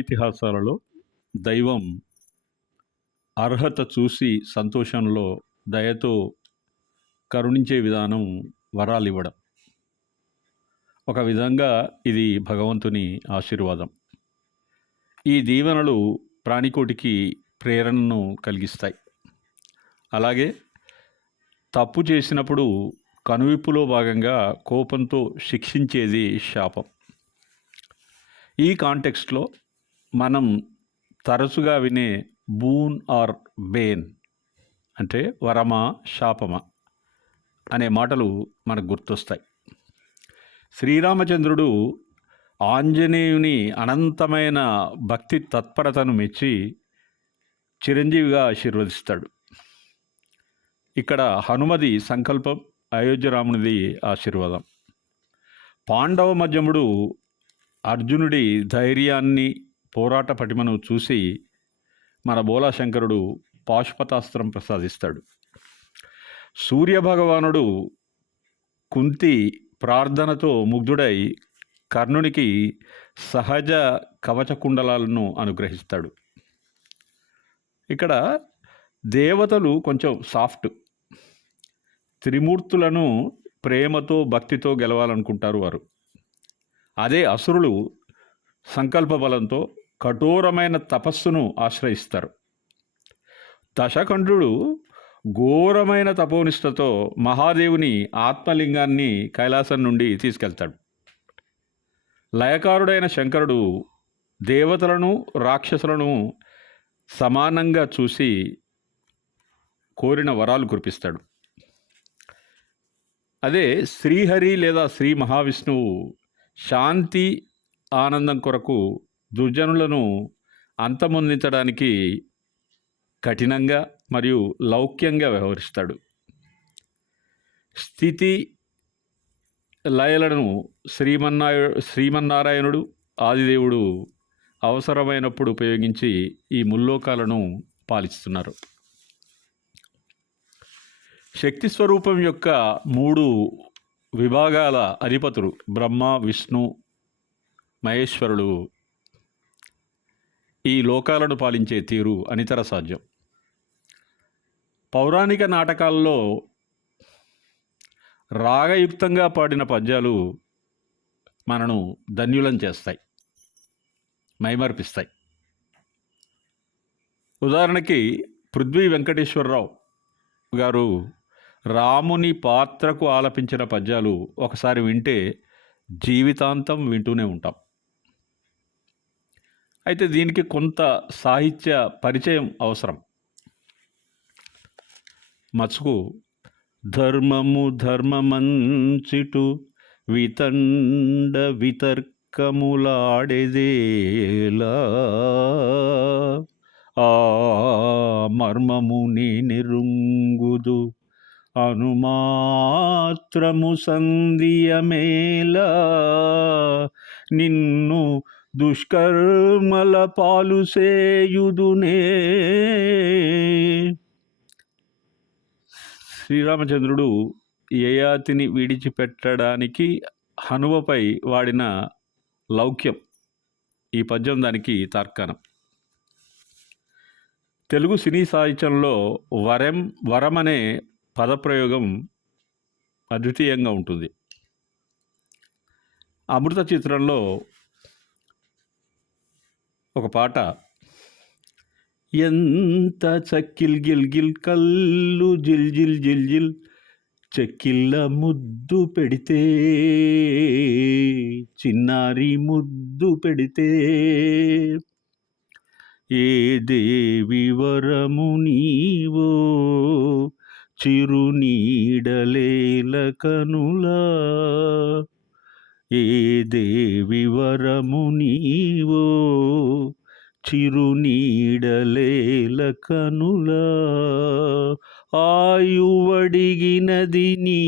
ఇతిహాసాలలో దైవం అర్హత చూసి సంతోషంలో దయతో కరుణించే విధానం వరాలివ్వడం. ఒక విధంగా ఇది భగవంతుని ఆశీర్వాదం. ఈ దీవెనలు ప్రాణికోటికి ప్రేరణను కలిగిస్తాయి. అలాగే తప్పు చేసినప్పుడు కనువిప్పులో భాగంగా కోపంతో శిక్షించేది శాపం. ఈ కాంటెక్స్ట్లో మనం తరచుగా వినే బూన్ ఆర్ బేన్ అంటే వరమా శాపమా అనే మాటలు మనకు గుర్తొస్తాయి. శ్రీరామచంద్రుడు ఆంజనేయుని అనంతమైన భక్తి తత్పరతను మెచ్చి చిరంజీవిగా ఆశీర్వదిస్తాడు. ఇక్కడ హనుమది సంకల్పం, అయోధ్య రామునిది ఆశీర్వాదం. పాండవ మధ్యముడు అర్జునుడి ధైర్యాన్ని, పోరాట పటిమను చూసి మన బోలాశంకరుడు పాశుపతాస్త్రం ప్రసాదిస్తాడు. సూర్యభగవానుడు కుంతి ప్రార్థనతో ముగ్ధుడై కర్ణునికి సహజ కవచకుండలాలను అనుగ్రహిస్తాడు. ఇక్కడ దేవతలు కొంచెం సాఫ్ట్, త్రిమూర్తులను ప్రేమతో భక్తితో గెలవాలనుకుంటారు వారు. అదే అసురులు సంకల్ప బలంతో కఠోరమైన తపస్సును ఆశ్రయిస్తారు. దశకంఠుడు ఘోరమైన తపోనిష్టతో మహాదేవుని ఆత్మలింగాన్ని కైలాసం నుండి తీసుకెళ్తాడు. లయకారుడైన శంకరుడు దేవతలను, రాక్షసులను సమానంగా చూసి కోరిన వరాలు కురిపిస్తాడు. అదే శ్రీహరి లేదా శ్రీ మహావిష్ణువు శాంతి, ఆనందం కొరకు దుర్జనులను అంతమొందించడానికి కఠినంగా మరియు లౌక్యంగా వ్యవహరిస్తాడు. స్థితి లయలను శ్రీమన్నారాయణుడు, ఆదిదేవుడు అవసరమైనప్పుడు ఉపయోగించి ఈ ముల్లోకాలను పాలిస్తున్నారు. శక్తి స్వరూపం యొక్క 3 విభాగాల అధిపతులు బ్రహ్మ, విష్ణు, మహేశ్వరులు ఈ లోకాలను పాలించే తీరు అనితర సాధ్యం. పౌరాణిక నాటకాల్లో రాగయుక్తంగా పాడిన పద్యాలు మనను ధన్యులం చేస్తాయి, మైమర్పిస్తాయి. ఉదాహరణకి పృథ్వీ వెంకటేశ్వరరావు గారు రాముని పాత్రకు ఆలపించిన పద్యాలు ఒకసారి వింటే జీవితాంతం వింటూనే ఉంటాం. అయితే దీనికి కొంత సాహిత్య పరిచయం అవసరం. మచ్చుకు ధర్మము ధర్మమంచిటు వితండ వితర్కములాడేదేలా ఆ మర్మము నెరుంగుదు అనుమాత్రము సంధియమేలా నిన్ను దుష్కర్మల పాలు సేయుదునే. శ్రీరామచంద్రుడు యయాతిని విడిచిపెట్టడానికి హనుమపై వాడిన లౌక్యం, ఈ పద్యం దానికి తార్కాణం. తెలుగు సినీ సాహిత్యంలో వరం అనే పదప్రయోగం అద్వితీయంగా ఉంటుంది. అమృత చిత్రంలో ఒక పాట, ఎంత చక్కిల్ గిల్ గిల్ కల్లు జిల్ జిల్ జిల్ జిల్ చెక్కిళ్ళ ముద్దు పెడితే చిన్నారి ముద్దు పెడితే ఏ దేవి వరము నీవో చిరునీడలేల కనులా ఏ దేవి వరము నీవో చిరునీడలేల కనులా ఆయువడిగినది నీ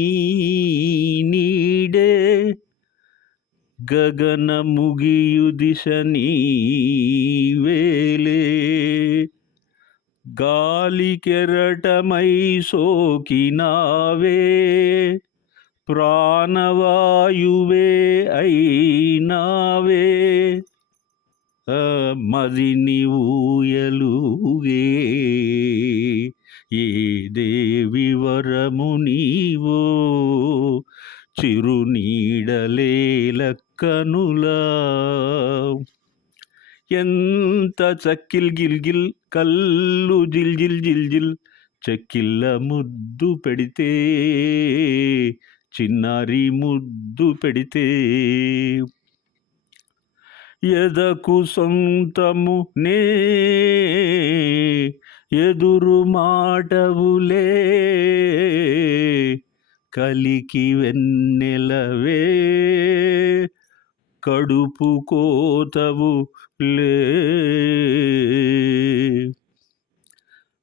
నీడే గగన ముగియు దిశ నీవేలే గాలి కెరటమై సోకినావే ప్రాణవాయువే అయినావే మదిని ఊయలుగే ఏ దేవి వరము నీవో చిరునీడలేల కనులా ఎంత చక్కిల్ గిల్గిల్ కల్లు జిల్ జిల్ జిల్ జిల్ చెక్కిళ్ళ ముద్దు పెడితే చిన్నారి ముద్దు పెడితే ఎదకు సొంతము నే ఎదురు మాటవులే కలికి వెన్నెలవే కడుపు కోతవు లే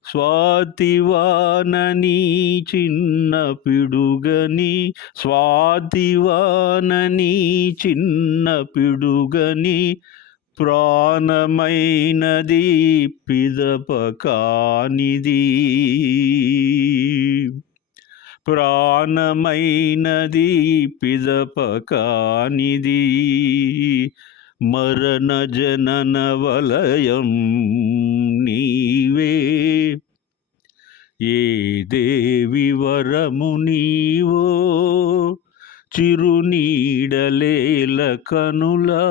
స్వాతివానని చిన్న పిడుగని స్వాతివానని చిన్న పిడుగని ప్రాణమైనది పిదప కానిది ప్రాణమైనది పిదప కానిది మరణ జనన వలయం నీవే ఏ దేవి వరము నీవో చిరునీడలేల కనులా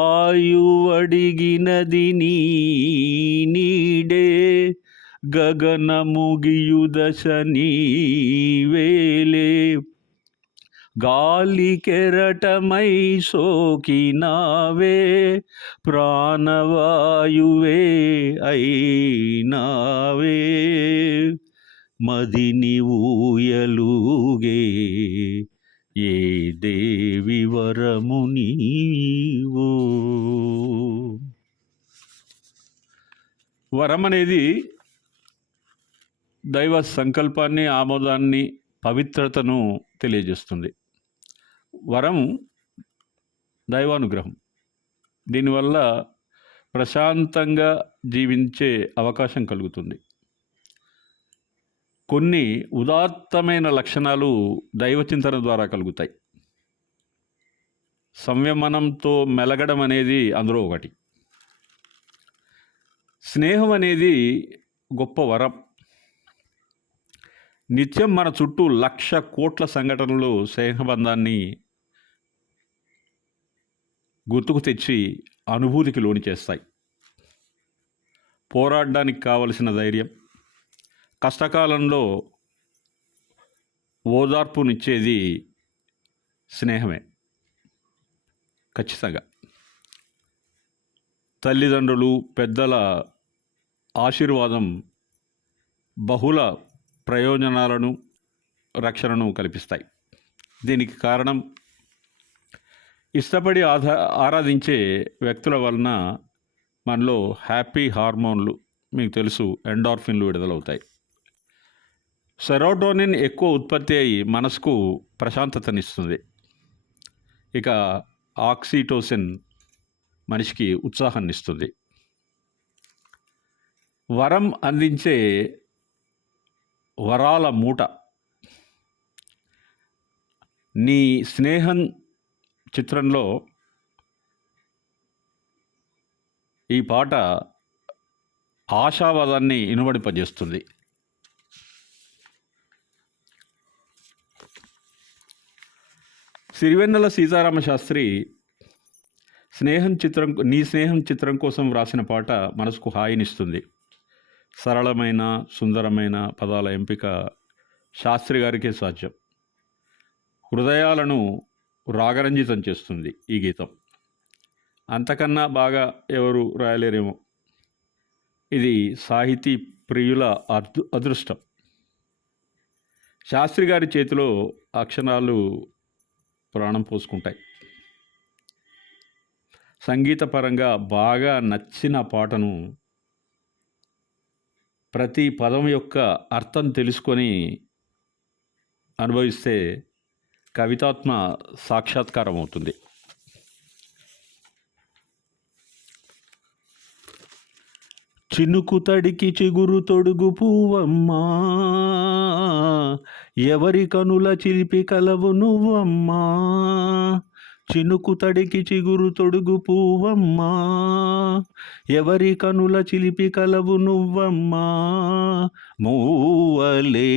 ఆయువడిగినది నీ నీడే గగనముగియుదశ నీవేలే గాలి కెరటమై సోకినావే ప్రాణవాయువే అయినావే మదిని ఊయలుగే ఏ దేవి వరము నీవో. వరం అనేది దైవ సంకల్పాన్ని, ఆమోదాన్ని, పవిత్రతను తెలియజేస్తుంది. వరం దైవానుగ్రహం. దీనివల్ల ప్రశాంతంగా జీవించే అవకాశం కలుగుతుంది. కొన్ని ఉదాత్తమైన లక్షణాలు దైవచింతన ద్వారా కలుగుతాయి. సంయమనంతో మెలగడం అనేది అందులో ఒకటి. స్నేహం అనేది గొప్ప వరం. నిత్యం మన చుట్టూ 1,00,000 కోట్ల సంఘటనలు స్నేహబంధాన్ని గుర్తుకు తెచ్చి అనుభూతికి లోని చేస్తాయి. పోరాడడానికి కావలసిన ధైర్యం, కష్టకాలంలో ఓదార్పునిచ్చేది స్నేహమే. ఖచ్చితంగా తల్లిదండ్రులు, పెద్దల ఆశీర్వాదం బహుళ ప్రయోజనాలను, రక్షణను కల్పిస్తాయి. దీనికి కారణం ఇష్టపడి ఆరాధించే వ్యక్తుల వలన మనలో హ్యాపీ హార్మోన్లు, మీకు తెలుసు, ఎండార్ఫిన్లు విడుదలవుతాయి. సెరోటోనిన్ ఎక్కువ ఉత్పత్తి అయి మనసుకు ప్రశాంతతనిస్తుంది. ఇక ఆక్సిటోసిన్ మనిషికి ఉత్సాహాన్ని ఇస్తుంది. వరం అందించే వరాల మూట. నీ స్నేహం చిత్రంలో ఈ పాట ఆశావాదాన్ని ఇనుమడింపజేస్తుంది. సిరివెన్నెల సీతారామ శాస్త్రి నీ స్నేహం చిత్రం కోసం వ్రాసిన పాట మనసుకు హాయినిస్తుంది. సరళమైన, సుందరమైన పదాల ఎంపిక శాస్త్రి గారికే సాధ్యం. హృదయాలను రాగరంజితం చేస్తుంది ఈ గీతం. అంతకన్నా బాగా ఎవరు రాయలేరేమో. ఇది సాహితీ ప్రియుల అదృష్టం. శాస్త్రి గారి చేతిలో అక్షరాలు ప్రాణం పోసుకుంటాయి. సంగీతపరంగా బాగా నచ్చిన పాటను ప్రతి పదం యొక్క అర్థం తెలుసుకొని అనుభవిస్తే కవితాత్మ సాక్షాత్కారం అవుతుంది. చినుకు తడికి చిగురు తొడుగు పువ్వమ్మా, ఎవరి కనుల చిలిపి కలవు నువ్వమ్మా. చినుకు తడికి చిగురు తొడుగు పువ్వమ్మా, ఎవరి కనుల చిలిపి కలవు నువ్వమ్మా. మూవలే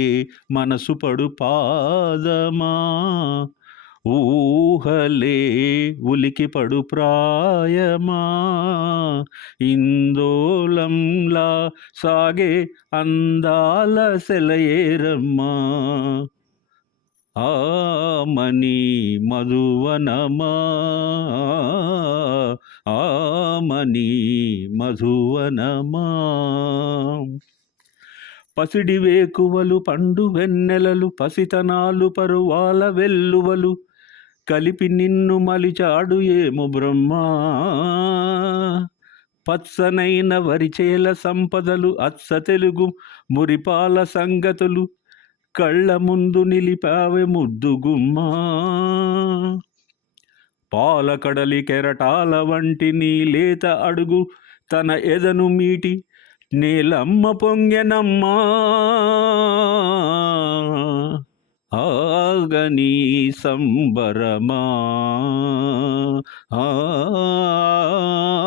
మనసు పడు పాదమా, ఊహలే ఉలికి పడు ప్రాయమా. ఇందోలంలా సాగే అందాల సెలయేరమ్మా, ఆమని మధువనమా, ఆమని మధువనమా. పసిడి వేకువలు పండు వెన్నెలలు, పసితనాలు పరువాల వెల్లువలు, కలిపి నిన్ను మలిచాడు ఏమో బ్రహ్మా. పచ్చనైన వరిచేల సంపదలు, అచ్చ తెలుగు మురిపాల సంగతులు, కళ్ళ ముందు నిలిపావె ముద్దుగుమ్మా. పాలకడలి కెరటాల వంటి నీ లేత అడుగు తన ఎదను మీటి నేలమ్మ పొంగెనమ్మా. ఆగని సంబరమా,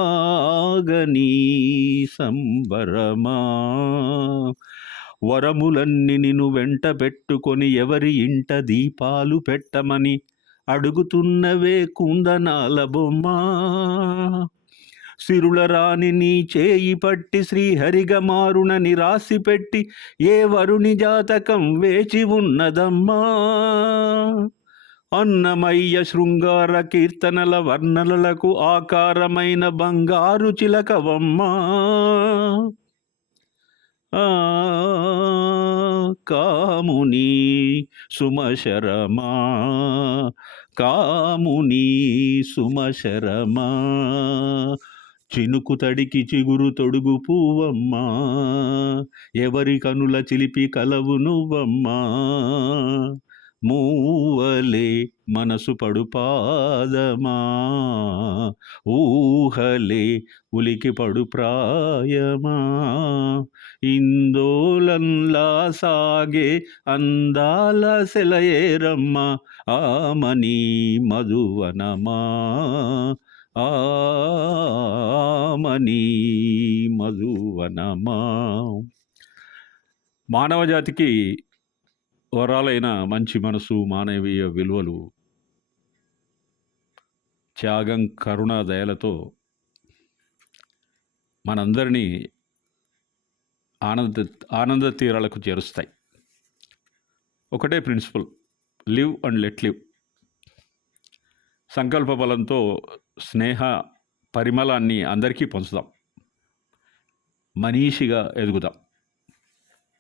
ఆగని సంబరమా. వరములన్నీ నిన్ను వెంట పెట్టుకొని ఎవరి ఇంట దీపాలు పెట్టమని అడుగుతున్నవే కుందనాల బొమ్మ. సిరుల రాణి నీ చేయి పట్టి శ్రీహరిగా మారునని రాసి పెట్టి ఏ వరుని జాతకం వేచి ఉన్నదమ్మా. అన్నమయ్య శృంగార కీర్తనల వర్ణనలకు ఆకారమైన బంగారు చిలకవమ్మా. కాముని సుమశరమా, కాముని సుమశరమా. చినుకు తడికి చిగురు తొడుగు పువ్వమ్మా, ఎవరి కనుల చిలిపి కలవు నువ్వమ్మా. మూవలే మనసు పడు పాదమా, ఊహలే ఉలికి పడు ప్రాయమా. ఇందోలంలా సాగే అందాల సెలయేరమ్మ, ఆమని మధువనమా, ఆమని మధువనమా. మానవజాతికి వరాలైన మంచి మనసు, మానవీయ విలువలు, త్యాగం, కరుణ, దయలతో మనందరినీ ఆనంద తీరాలకు చేరుస్తాయి. ఒకటే principle, live and let live. సంకల్ప బలంతో స్నేహ పరిమళాన్ని అందరికీ పంచుదాం, మనీషిగా ఎదుగుదాం.